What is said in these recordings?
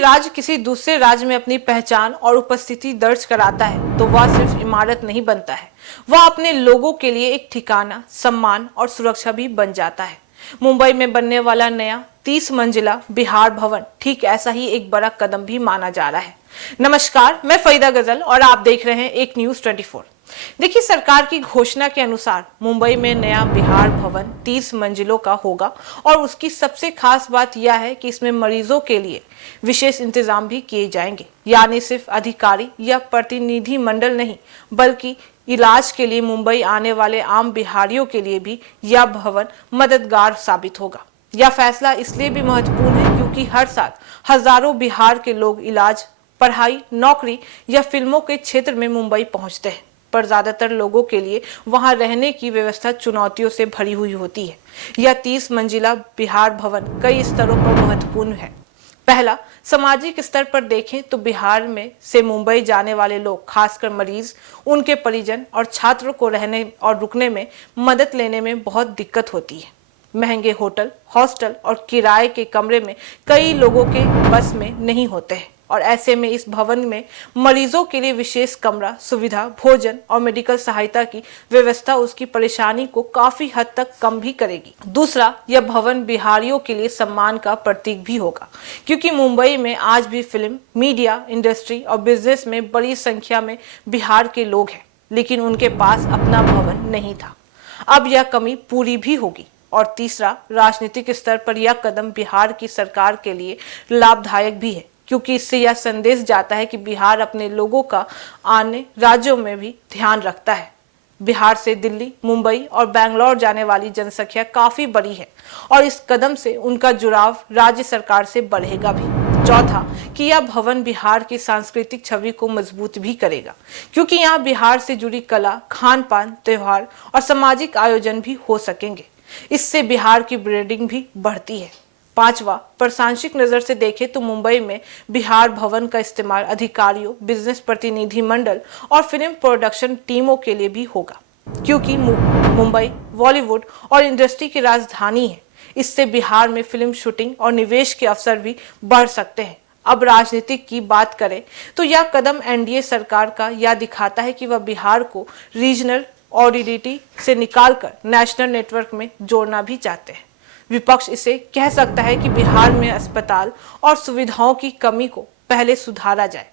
राज्य किसी दूसरे राज्य में अपनी पहचान और उपस्थिति दर्ज कराता है तो वह सिर्फ इमारत नहीं बनता है, वह अपने लोगों के लिए एक ठिकाना, सम्मान और सुरक्षा भी बन जाता है। मुंबई में बनने वाला नया 30 मंजिला बिहार भवन ठीक ऐसा ही एक बड़ा कदम भी माना जा रहा है। नमस्कार, मैं फरीदा गजल और आप देख रहे हैं एक न्यूज 24। देखिए, सरकार की घोषणा के अनुसार मुंबई में नया बिहार भवन 30 मंजिलों का होगा और उसकी सबसे खास बात यह है कि इसमें मरीजों के लिए विशेष इंतजाम भी किए जाएंगे। यानी सिर्फ अधिकारी या प्रतिनिधि मंडल नहीं, बल्कि इलाज के लिए मुंबई आने वाले आम बिहारियों के लिए भी यह भवन मददगार साबित होगा। यह फैसला इसलिए भी महत्वपूर्ण है क्योंकि हर साल हजारों बिहार के लोग इलाज, पढ़ाई, नौकरी या फिल्मों के क्षेत्र में मुंबई पहुंचते हैं, पर ज्यादातर लोगों के लिए वहां रहने की व्यवस्था चुनौतियों से भरी हुई होती है। यह 30 मंजिला बिहार भवन कई स्तरों पर महत्वपूर्ण है। पहला, सामाजिक स्तर पर देखें तो बिहार में से मुंबई जाने वाले लोग, खासकर मरीज, उनके परिजन और छात्रों को रहने और रुकने में मदद लेने में बहुत दिक्कत होती है। महंगे होटल, हॉस्टल और किराए के कमरे में कई लोगों के बस में नहीं होते हैं और ऐसे में इस भवन में मरीजों के लिए विशेष कमरा, सुविधा, भोजन और मेडिकल सहायता की व्यवस्था उसकी परेशानी को काफी हद तक कम भी करेगी। दूसरा, यह भवन बिहारियों के लिए सम्मान का प्रतीक भी होगा क्योंकि मुंबई में आज भी फिल्म, मीडिया, इंडस्ट्री और बिजनेस में बड़ी संख्या में बिहार के लोग हैं, लेकिन उनके पास अपना भवन नहीं था। अब यह कमी पूरी भी होगी। और तीसरा, राजनीतिक स्तर पर यह कदम बिहार की सरकार के लिए लाभदायक भी है क्योंकि इससे यह संदेश जाता है कि बिहार अपने लोगों का अन्य राज्यों में भी ध्यान रखता है। बिहार से दिल्ली, मुंबई और बेंगलोर जाने वाली जनसंख्या काफी बड़ी है और इस कदम से उनका जुड़ाव राज्य सरकार से बढ़ेगा भी। चौथा, कि यह भवन बिहार की सांस्कृतिक छवि को मजबूत भी करेगा क्योंकि यहाँ बिहार से जुड़ी कला, खान पान, त्योहार और सामाजिक आयोजन भी हो सकेंगे। इससे बिहार की ब्रांडिंग भी बढ़ती है। पांचवा, प्रशासनिक नजर से देखें तो मुंबई में बिहार भवन का इस्तेमाल अधिकारियों, बिजनेस प्रतिनिधि मंडल और फिल्म प्रोडक्शन टीमों के लिए भी होगा क्योंकि मुंबई बॉलीवुड और इंडस्ट्री की राजधानी है। इससे बिहार में फिल्म शूटिंग और निवेश के अवसर भी बढ़ सकते हैं। अब राजनीतिक की बात करें तो यह कदम एनडीए सरकार का यह दिखाता है कि वह बिहार को रीजनल ऑडिडिटी से निकालकर नेशनल नेटवर्क में जोड़ना भी चाहते हैं। विपक्ष इसे कह सकता है कि बिहार में अस्पताल और सुविधाओं की कमी को पहले सुधारा जाए,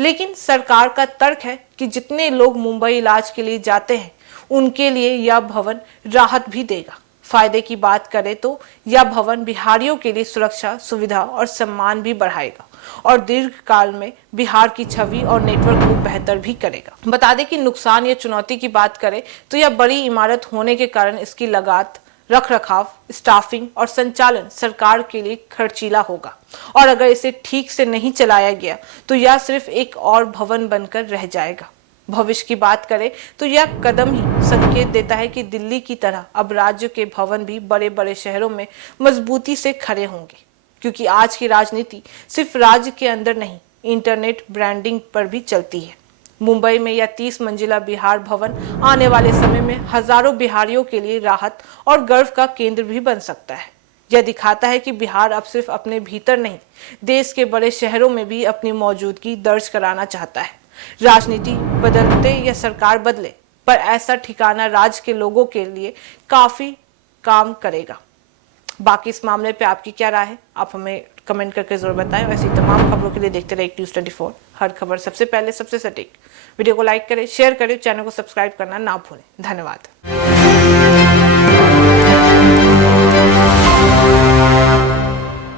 लेकिन सरकार का तर्क है कि जितने लोग मुंबई इलाज के लिए जाते हैं उनके लिए यह भवन राहत भी देगा। फायदे की बात करें तो यह भवन बिहारियों के लिए सुरक्षा, सुविधा और सम्मान भी बढ़ाएगा और दीर्घकाल में बिहार की छवि और नेटवर्क को बेहतर भी करेगा। बता दें कि नुकसान या चुनौती की बात करें तो यह बड़ी इमारत होने के कारण इसकी लागत, रखरखाव, स्टाफिंग और संचालन सरकार के लिए खर्चीला होगा और अगर इसे ठीक से नहीं चलाया गया तो यह सिर्फ एक और भवन बनकर रह जाएगा। भविष्य की बात करें तो यह कदम ही संकेत देता है कि दिल्ली की तरह अब राज्य के भवन भी बड़े बड़े शहरों में मजबूती से खड़े होंगे क्योंकि आज की राजनीति सिर्फ राज्य के अंदर नहीं, इंटरनेट ब्रांडिंग पर भी चलती है। मुंबई में यह 30 मंजिला बिहार भवन आने वाले समय में हजारों बिहारियों के लिए राहत और गर्व का केंद्र भी बन सकता है। यह दिखाता है कि बिहार अब सिर्फ अपने भीतर नहीं, देश के बड़े शहरों में भी अपनी मौजूदगी दर्ज कराना चाहता है। राजनीति बदलते या सरकार बदले, पर ऐसा ठिकाना राज्य के लोगों के लिए काफी काम करेगा। बाकी इस मामले पे आपकी क्या राय है, आप हमें कमेंट करके जरूर बताएं। वैसी तमाम खबरों के लिए देखते रहिए न्यूज़ 24, हर खबर सबसे पहले, सबसे सटीक। वीडियो को लाइक करें, शेयर करें, चैनल को सब्सक्राइब करना ना भूलें। धन्यवाद।